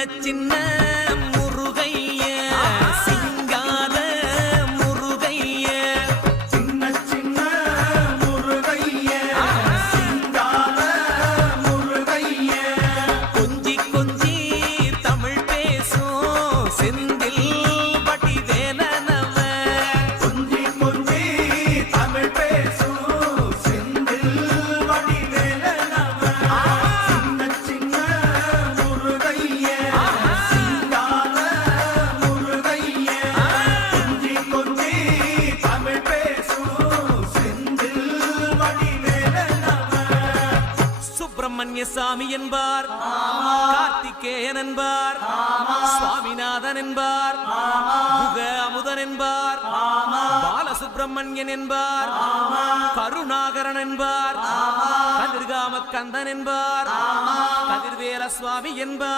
சின்ன முருகைய சிங்கார முருகைய சின்ன சின்ன முருகைய சிங்கார முருகைய கொஞ்சி கொஞ்சி தமிழ் பேசும் செந்தில் பட்டி வேலனவ கொஞ்சி கொஞ்சி தமிழ் பேசும் செந்தில் பட்டி வேலனவ சின்ன சின்ன முருகைய சிங்கார முருகைய கொஞ்சி கொஞ்சி தமிழ் பேசும் செந்தில் பட்டி வேலனவ சுப்பிரமணிய சாமி என்பார் கார்த்திகேயன் என்பார் சுவாமிநாதன் என்பார் முக அமுதன் என்பார் பாலசுப்பிரமணியன் என்பார் கருணாகரன் என்பார் கதிர்காம கந்தன் என்பார் கதிர்வேல சுவாமி என்பார்